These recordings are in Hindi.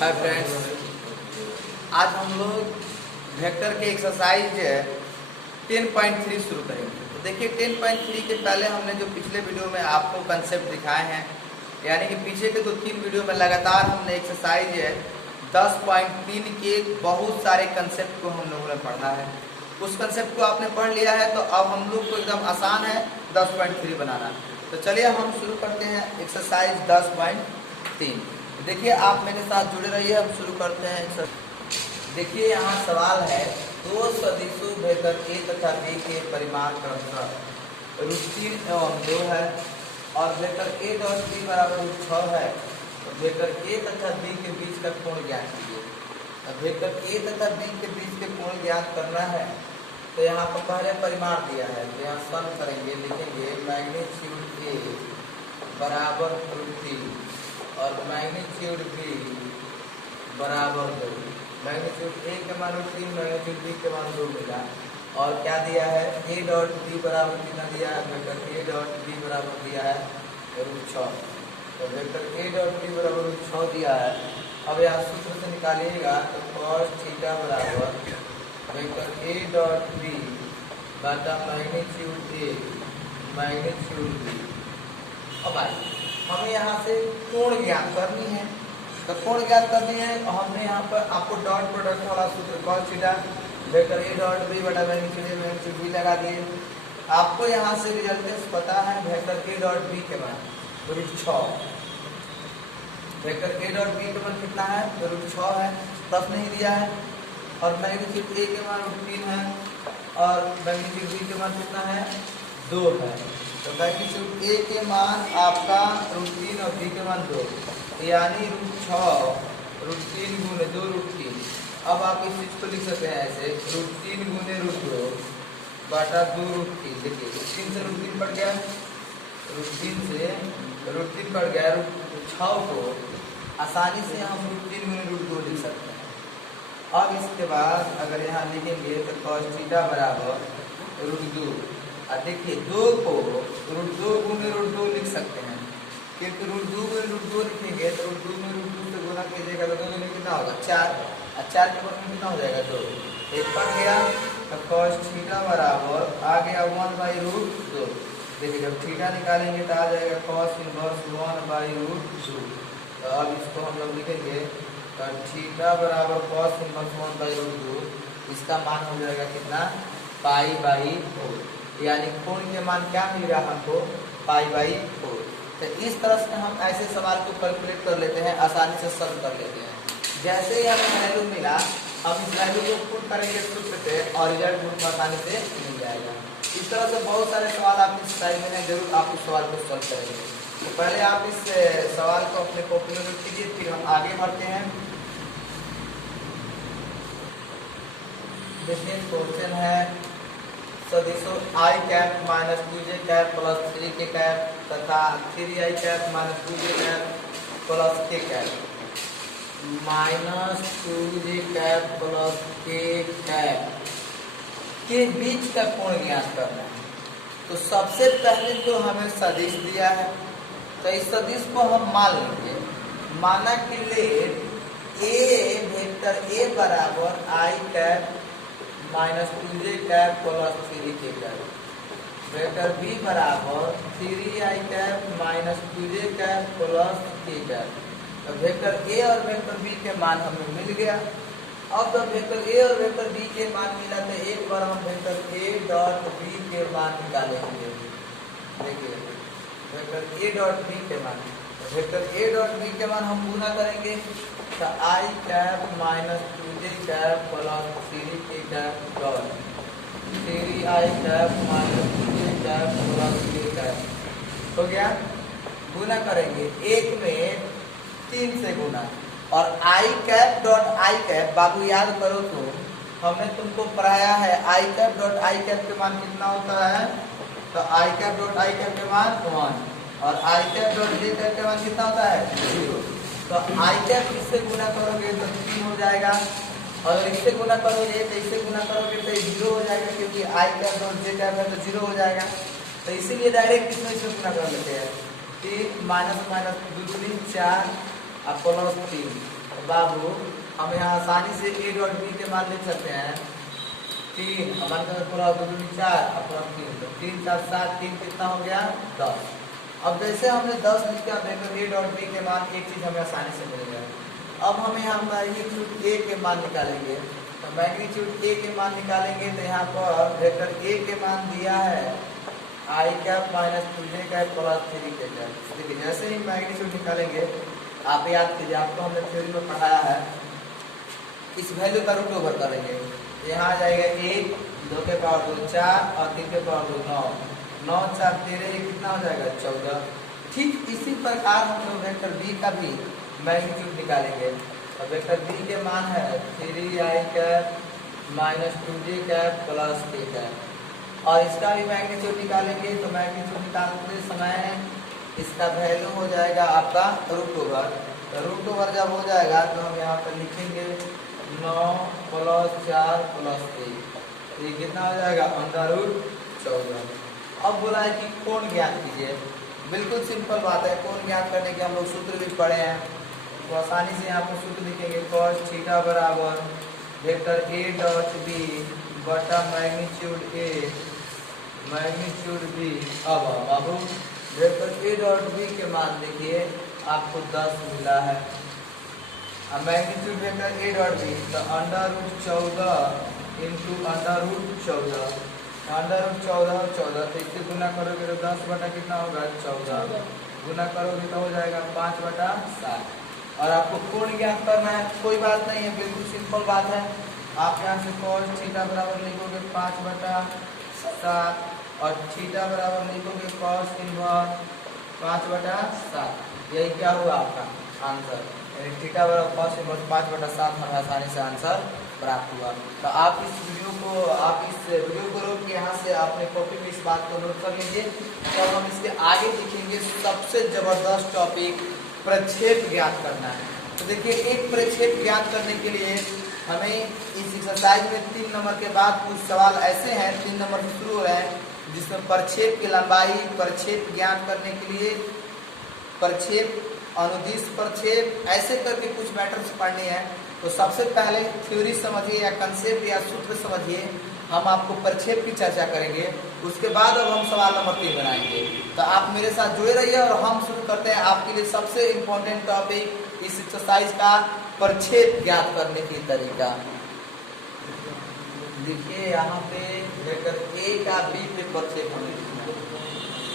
हाय फ्रेंड्स, आज हम लोग वेक्टर के एक्सरसाइज 10.3 शुरू करेंगे। तो देखिए 10.3 के पहले हमने जो पिछले वीडियो में आपको कंसेप्ट दिखाए हैं, यानी कि पीछे के 2-3 वीडियो में लगातार हमने एक्सरसाइज 10.3 के बहुत सारे कंसेप्ट को हम लोगों ने पढ़ा है। उस कंसेप्ट को आपने पढ़ लिया है तो अब हम लोग को एकदम आसान है 10.3 बनाना। तो चलिए हम शुरू करते हैं एक्सरसाइज 10.3। देखिए आप मेरे साथ जुड़े रहिए, हम शुरू करते हैं। देखिए यहाँ सवाल है, दो सदिशों वेक्टर ए तथा बी के परिमाण क्रमशः √3 एवं 2 है और वेक्टर ए डॉट बी बराबर √6 है। तो वेक्टर ए तथा बी के बीच का कोण ज्ञात कीजिए। अब वेक्टर ए तथा बी के बीच के कोण ज्ञात करना है तो यहाँ पर पहले परिमाण दिया है, तो यहाँ सम करेंगे, लिखेंगे मैग्नीट्यूड ए बराबर √3 और मैग्नीट्यूड बी बराबर 2। मैग्नीट्यूड ए के मान √3, मैग्नीट्यूड बी के मान 2 मिला। और क्या दिया है, ए डॉट बी बराबर कितना दिया है, वेक्टर ए डॉट बी बराबर दिया है √6। तो वेक्टर ए डॉट बी बराबर √6 दिया है। अब यहाँ सूत्र से निकालिएगा तो cos थीटा बराबर वेक्टर ए डॉट बी बटा मैग्नीट्यूड ए मैग्नीट्यूड बी। अब आइए हमें यहाँ से कोण ज्ञात करनी है। तो कोण ज्ञात करनी है, हमने यहाँ पर आपको डॉट प्रोडक्ट वाला सूत्र cos थीटा वेक्टर ए डॉट बी बटा मैग्नीट्यूड बी लगा दिए। आपको यहाँ से रिजल्टेंट पता है, वेक्टर ए डॉट बी के मान √6, वेक्टर ए डॉट बी के मान कितना है, √6 है, प्लस नहीं दिया है। और मैग्नीट्यूड ए के मान √3 है और मैग्नीट्यूड बी के मान कितना है, 2 है। तो मैग्नीट्यूड ए के मान आपका √3 और बी के मान 2, यानी √6 √3 गुने 2 √3। अब आप इस चीज को लिख सकते हैं ऐसे, √3 गुने √2 बटा 2 √3। देखिए 3 से √3 पड़ गया, √3 से √3 पड़ गया। √6 को आसानी से हम √3 गुने √2 लिख सकते हैं। अब इसके बाद अगर यहाँ लिखेंगे तो cos थीटा बराबर √2। और देखिए 2 को √2 गुने √2 लिख सकते हैं, क्योंकि √2 गुने √2 लिखेंगे तो √2 में √2 से गुना कीजिएगा तो 2 गुने कितना होगा, 4, और 4 के बराबर कितना हो जाएगा, 2। एक पड़ गया तो cos थीटा बराबर आ गया 1/√2। देखिए जब थीटा निकालेंगे तो आ जाएगा cos इनवर्स 1/√2। तो अब इसको हम लोग लिखेंगे तो थीटा बराबर cos इनवर्स 1/√2, इसका मान हो जाएगा कितना, π/4, यानी कोण के मान क्या मिलेगा हमको, π/4। तो इस तरह से हम ऐसे सवाल को कैलकुलेट कर लेते हैं, आसानी से सॉल्व कर लेते हैं। जैसे ही हमें वैल्यू मिला, हम इस वैल्यू को पुट करेंगे सूत्र पे और रिजल्ट बहुत आसानी से मिल जाएगा। इस तरह से बहुत सारे सवाल आप इस टाइम में जरूर आप इस सवाल को सॉल्व करेंगे। तो पहले आप इस सवाल को अपने कॉपी में लिख कीजिए, फिर हम आगे बढ़ते हैं। देखिए क्वेश्चन है, सदिशों i cap minus 2j cap plus 3k cap तथा 3i cap minus 2j cap plus k cap minus 2j cap plus k cap के बीच का कोण ज्ञात करना है। तो सबसे पहले तो हमें सदिश दिया है, तो इस सदिश को हम मान लेंगे। माना कि लेट ए वेक्टर ए बराबर i cap minus 2j cap plus 3k cap, vector B बराबर 3i cap minus 2j cap plus k cap. तो वेक्टर ए और वेक्टर बी के मान हमें मिल गया। अब जब वेक्टर ए और वेक्टर बी के मान मिला तो एक बार हम वेक्टर ए डॉट बी के मान निकालेंगे। देखिए वेक्टर ए डॉट बी के मान, वेक्टर ए डॉट बी के मान हम गुना करेंगे तो i cap minus 2j cap plus 3k cap dot 3i cap minus 2j cap plus k cap हो गया। गुना करेंगे, एक में 3 से गुना, और i cap dot i cap, बाबू याद करो तो हमने तुमको पढ़ाया है i cap dot i cap के मान कितना होता है, तो i cap dot i cap के मान 1 और i cap dot j cap के मान कितना होता है, 0। तो i कैप इससे गुना करोगे तो 3 हो जाएगा, और इससे गुना करोगे तो इससे गुना करोगे तो 0 हो जाएगा, क्योंकि i cap dot j cap है तो 0 हो जाएगा। तो इसीलिए डायरेक्ट इसमें गुना कर लेते हैं। 3 माइनस माइनस 2 3 4 अब प्लस 3। तो बाबू हम यहाँ आसानी से ए डॉट बी के मान लिख सकते हैं 3, हमारे पास पूरा 2 दूनी 4 और पूरा 3, तो 3 4 7 3 कितना हो गया 10। अब जैसे हमने 10 लिखा वेक्टर ए डॉट बी के मान एक चीज हमें आसानी से मिल गया। अब हमें यहाँ मैग्नीट्यूड ए के मान निकालेंगे, तो मैग्नीट्यूड ए के मान निकालेंगे तो यहाँ पर वेक्टर ए के मान दिया है i cap minus 2j cap plus 3 k cap. देखिए जैसे ही मैग्नीट्यूड निकालेंगे आप याद कीजिए, आपको हमने थ्योरी में पढ़ाया है, इस वैल्यू का रूट ओवर करेंगे, यहाँ आ जाएगा 1 2 के पावर 2 4 और 3 के पावर 2 9 9 4 13 कितना हो जाएगा 14। ठीक इसी प्रकार हम लोग वेक्टर बी का भी मैग्नीट्यूड निकालेंगे, तो वेक्टर बी के मान है 3i cap minus 2j cap plus k cap, और इसका भी मैग्नीट्यूड निकालेंगे। तो मैग्नीट्यूड निकालते समय इसका वैल्यू हो जाएगा आपका रूट ओवर। तो रूट ओवर जब हो जाएगा तो हम यहाँ पर लिखेंगे 9 प्लस 4 प्लस 1, ये कितना हो जाएगा अंडर रूट 14। अब बोला है कि कोण ज्ञात कीजिए। बिल्कुल सिंपल बात है, कोण ज्ञात करने के हम लोग सूत्र भी पढ़े हैं, तो आसानी से यहाँ पर सूत्र लिखेंगे cos थीटा बराबर वेक्टर ए डॉट बी बटा मैग्नीट्यूड ए मैग्नीट्यूड बी। अब बाबू वेक्टर ए डॉट बी के मान देखिए आपको 10 मिला है, अब मैग्नीट्यूड वेक्टर ए डॉट बी तो under root 14 into under root 14, under root 14 और 14, तो इससे गुना करोगे तो 10 बटा कितना होगा 14, गुना करोगे तो हो जाएगा 5 बटा 7। और आपको कोण ज्ञात करना है, कोई बात नहीं है, बिल्कुल सिंपल बात है। आप यहाँ से cos थीटा बराबर लिखोगे 5 बटा 7 और थीटा बराबर लिखोगे cos इनवर्स 5 बटा 7। यही क्या हुआ आपका आंसर, यानी थीटा बराबर cos इनवर्स 5 बटा 7 हमें आसानी से आंसर प्राप्त हुआ। तो आप इस वीडियो को रोक के यहाँ से अपने कॉपी में इस बात को नोट कर लीजिए। तो हम इसके आगे देखेंगे सबसे जबरदस्त टॉपिक प्रक्षेप ज्ञात करना है। तो देखिए एक प्रक्षेप ज्ञात करने के लिए हमें इस एक्सरसाइज में 3 नंबर के बाद कुछ सवाल ऐसे हैं, 3 नंबर से शुरू हो रहे हैं, जिसमें प्रक्षेप की लंबाई, प्रक्षेप ज्ञात करने के लिए प्रक्षेप, अनुदिश प्रक्षेप, ऐसे करके कुछ मैटर्स पढ़ने हैं। तो सबसे पहले थ्योरी समझिए या कंसेप्ट या सूत्र समझिए, हम आपको प्रक्षेप की चर्चा करेंगे, उसके बाद अब हम सवाल नंबर 3 बनाएंगे। तो आप मेरे साथ जुड़े रहिए और हम शुरू करते हैं आपके लिए सबसे इम्पोर्टेंट टॉपिक इस एक्सरसाइज का, प्रक्षेप ज्ञात करने की तरीका। देखिए यहाँ पे वेक्टर ए का बी पे प्रक्षेप हमें लिखना है।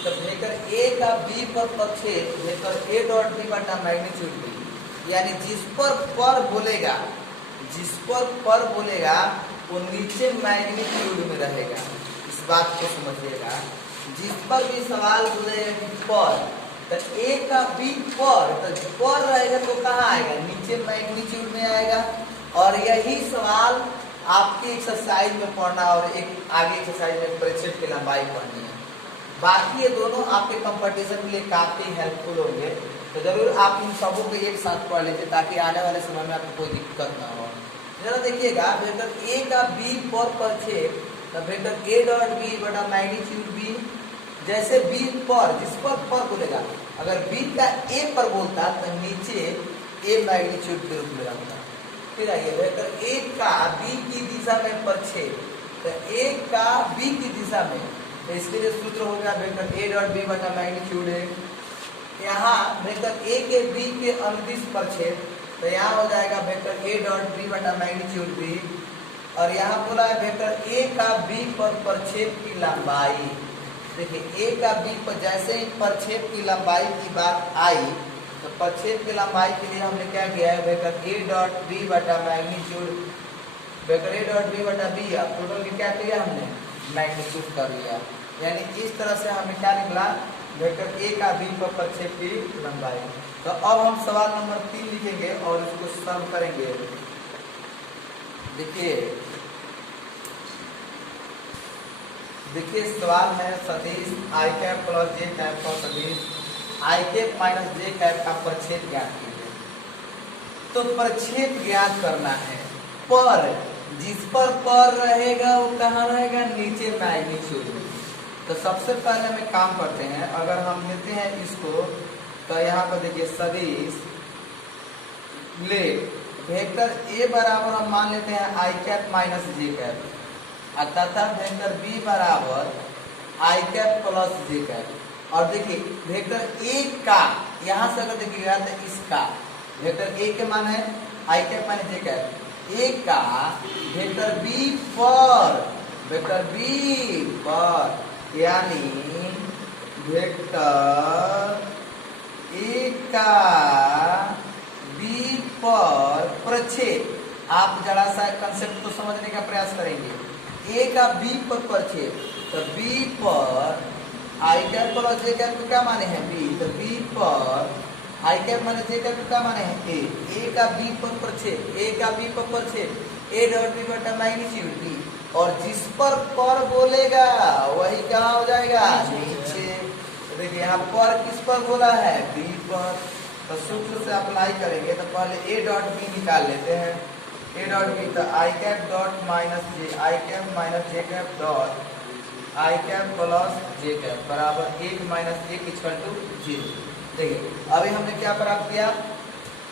तो वेक्टर ए का बी पर प्रक्षेप वेक्टर ए डॉट बी बटा मैग्नीट्यूड बी, यानी जिस पर बोलेगा, जिस पर बोलेगा वो नीचे मैग्नीट्यूड में रहेगा। इस बात को समझिएगा, जिस पर भी सवाल बोलेगा कि पर, तो ए का बी पर, तो पर रहेगा तो कहाँ आएगा, नीचे मैग्नीट्यूड में आएगा। और यही सवाल आपकी एक्सरसाइज में पढ़ना और एक आगे एक्सरसाइज में प्रक्षेप की लंबाई पढ़नी है। बाकी ये दोनों आपके कंपटीशन के लिए काफी हेल्पफुल होंगे, तो जरूर आप इन सबों को एक साथ पढ़ लीजिए ताकि आने वाले समय में आपको कोई दिक्कत ना हो। जरा देखिएगा वेक्टर ए का बी पर प्रक्षेप, तो वेक्टर ए डॉट बी बटा मैग्नीट्यूड बी, जैसे बी पर, जिस पर बोलेगा, अगर बी का ए पर बोलता तो नीचे ए मैग्नीट्यूड के रूप में रहता। फिर आइए वेक्टर ए का बी की दिशा में प्रक्षेप, तो ए का बी की दिशा में, तो इसके लिए सूत्र हो गया वेक्टर ए डॉट बी बटा मैग्नीट्यूड है। यहाँ वेक्टर ए के बी के अनुदिश प्रक्षेप, तो यहाँ हो जाएगा वेक्टर ए डॉट बी बटा मैग्नीट्यूड बी। और यहाँ बोला है वेक्टर ए का बी पर प्रक्षेप की लंबाई। देखिए ए का बी पर जैसे ही प्रक्षेप की लंबाई की बात आई, तो प्रक्षेप की लंबाई के लिए हमने क्या किया है, वेक्टर ए डॉट बी बटा मैग्नीट्यूड, वेक्टर ए डॉट बी बटा बी, अब टोटल की क्या किया हमने, मैग्नीट्यूड कर लिया। यानी इस तरह से हमें क्या निकला, वेक्टर ए का बी पर प्रक्षेप की लंबाई। तो अब हम सवाल नंबर 3 लिखेंगे और इसको सॉल्व करेंगे। देखिए सवाल है सदिश आई कैप प्लस जे कैप का सदिश आई कैप माइनस जे कैप का प्रक्षेप ज्ञात कीजिए। तो प्रक्षेप ज्ञात करना है, पर जिस पर रहेगा वो कहाँ रहेगा, नीचे मैग्नीट्यूड में। तो सबसे पहले हम काम करते हैं, अगर हम लेते हैं इसको, तो यहाँ पर देखिए सदिश ले वेक्टर ए बराबर हम मान लेते हैं आई कैप माइनस जे कैप, तथा वेक्टर बी बराबर आई कैप प्लस जे कैप। और देखिए वेक्टर ए का यहाँ से अगर देखिएगा तो इसका वेक्टर ए के मान है i cap minus j cap, ए का वेक्टर बी पर यानी वेक्टर ए का बी पर प्रक्षेप। आप जरा सा कंसेप्ट को समझने का प्रयास करेंगे। ए का बी पर प्रक्षेप, तो बी पर आई कैप प्लस जे कैप का क्या माने हैं बी, तो बी पर आई कैप माइनस जे कैप का क्या माने हैं ए का बी पर प्रक्षेप, ए का बी पर प्रक्षेप ए डॉट बी बटा मैग्नीट्यूड बी, और जिस पर बोलेगा वही कहाँ हो जाएगा नीचे। तो देखिए यहाँ पर किस पर बोला है बी पर, तो सूत्र से अप्लाई करेंगे तो पहले ए डॉट बी निकाल लेते हैं। ए डॉट बी तो i cap dot minus j, i cap minus j cap dot i cap plus j cap बराबर 1 माइनस 1 इक्वल टू 0। देखिए अभी हमने क्या प्राप्त किया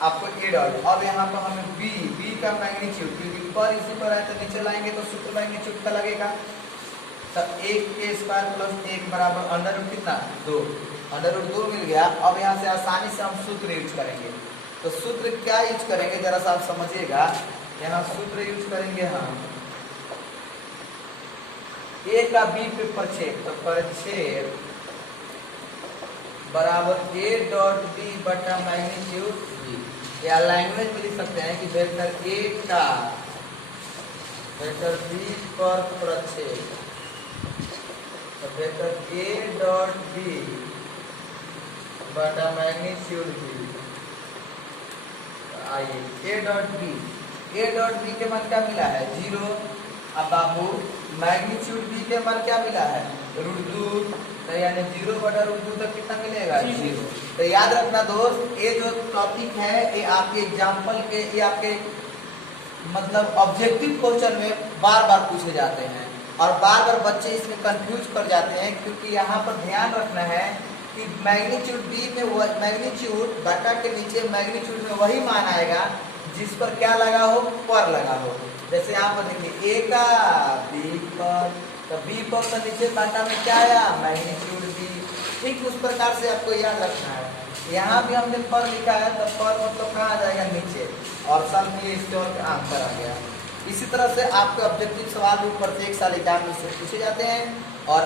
आपको ए डॉट, अब यहाँ पर हमें बी का मैग्नीट्यूड, क्योंकि पर इसी पर है तो नीचे लाएंगे तो सूत्र मैग्नीट्यूड का लगेगा, तो 1 के स्क्वायर प्लस 1 बराबर अंडर रूट कितना 2, अंडर रूट 2 मिल गया। अब यहाँ से आसानी से हम सूत्र यूज करेंगे, तो सूत्र क्या यूज करेंगे जरा सा आप समझिएगा। यहाँ सूत्र यूज करेंगे हम ए का बी पे प्रक्षेप, तो प्रक्षेप बराबर ए डॉट बी बटा मैग्नीट्यूड बी, या लैंग्वेज में लिख सकते हैं कि वेक्टर ए का वेक्टर बी पर प्रक्षेप, तो वेक्टर ए डॉट बी बटा मैग्नीट्यूड बी। आइए ए डॉट बी के मान क्या मिला है 0। अब बाबू मैग्नीट्यूड बी के मान क्या मिला है √2, तो यानी 0 बटा √2 तक कितना मिलेगा 0। तो याद रखना दोस्त, ये जो टॉपिक है ये आपके एग्जाम्पल के, ये आपके मतलब ऑब्जेक्टिव क्वेश्चन में बार बार पूछे जाते हैं, और बार बार बच्चे इसमें कंफ्यूज कर जाते हैं, क्योंकि यहाँ पर ध्यान रखना है कि मैग्नीट्यूड बी में मैग्नीट्यूड बटा के नीचे मैग्नीट्यूड में वही मान आएगा जिस पर क्या लगा हो पर लगा हो। जैसे यहाँ पर देखिए ए का बी पर, तो बी पर तो नीचे बाटा में क्या आया मैग्नीट्यूड बी, ठीक उस प्रकार से आपको याद रखना है। यहाँ भी हमने पर लिखा है तो पर मतलब कहाँ आ जाएगा नीचे, और सब ये इसके और आंसर आ गया। इसी तरह से आपके ऑब्जेक्टिव सवाल भी प्रत्येक साल एग्जाम में से पूछे जाते हैं, और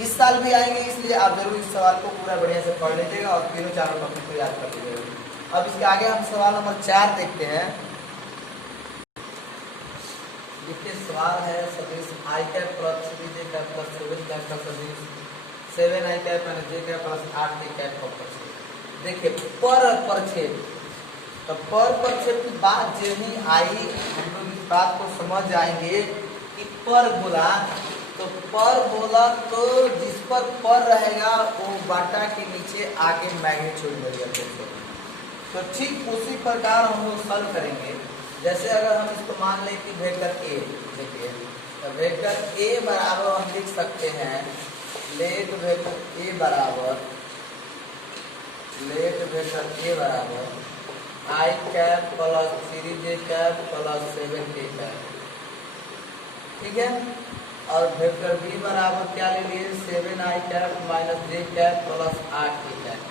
इस साल भी आएंगे, इसलिए आप जरूर इस सवाल को पूरा बढ़िया से पढ़ लीजिएगा और तीनों चारों टॉपिक को याद कर लीजिएगा। अब इसके आगे हम सवाल नंबर 4 देखते हैं। देखिए सवाल है सदिश आई कैप प्लस 3 जे कैप प्लस 7 कैप का सदिश 7 आई cap minus j cap plus 8 जे कैप का प्रक्षेप। देखिए पर प्रक्षेप, तो पर प्रक्षेप की बात जो ही आई हम लोग इस बात को समझ जाएंगे कि पर बोला, तो पर बोला तो जिस पर रहेगा वो बाटा के नीचे आगे मैग्नीट्यूड मिल जाएगा। तो ठीक उसी प्रकार हम लोग सॉल्व करेंगे। जैसे अगर हम इसको मान लें कि वेक्टर ए, देखिए तो वेक्टर ए बराबर हम लिख सकते हैं लेट वेक्टर ए बराबर आई कैप प्लस 3 जे कैप प्लस 7 के कैप, ठीक है। और वेक्टर बी बराबर क्या ले लिए 7 आई cap minus j cap plus 8 के कैप,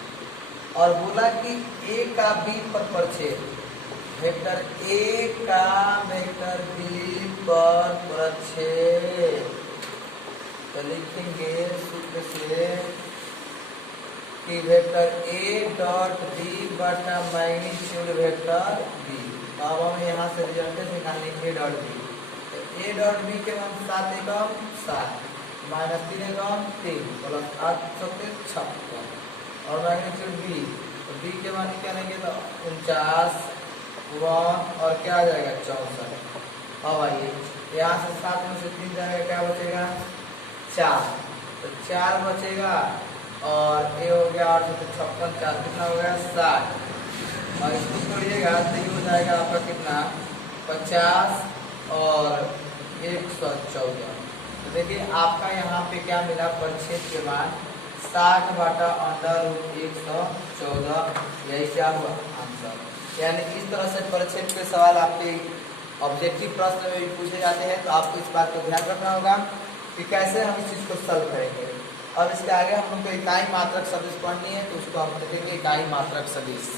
और बोला कि ए का बी पर प्रक्षेप, वेक्टर ए का वेक्टर बी पर प्रक्षेप, तो लिखेंगे सूत्र से कि वेक्टर ए डॉट बी बटा मैग्नीट्यूड वेक्टर बी। अब हम यहाँ से रिजल्ट निकालने ए डॉट बी, तो ए डॉट बी के मान 7 एकम 7 माइनस 3 एकम 3 प्लस 8 7 56, और मैग्नीट्यूड बी, तो बी के मान क्या लेंगे तो 49 और क्या आ जाएगा 64। अब आइए यहाँ से 7 में से 3 जाएगा, क्या बचेगा 4, तो 4 बचेगा, और ये हो गया 8 से 56 4 कितना हो गया 60, और इसको छोड़िएगा तो ये हो जाएगा आपका कितना 50 और 114। तो देखिए आपका यहाँ पे क्या मिला प्रक्षेप के मान 60 बटा अंडर रूट 114, यही क्या हुआ आंसर। यानी इस तरह से परिक्षेप के सवाल आपके ऑब्जेक्टिव प्रश्न में भी पूछे जाते हैं। तो आपको इस बात को ध्यान रखना होगा कि कैसे हम इस चीज़ को सॉल्व करेंगे। और इसके आगे हम लोग को इकाई मात्रक सदिश पढ़नी है, तो उसको हम देखेंगे इकाई मात्रक सदिश।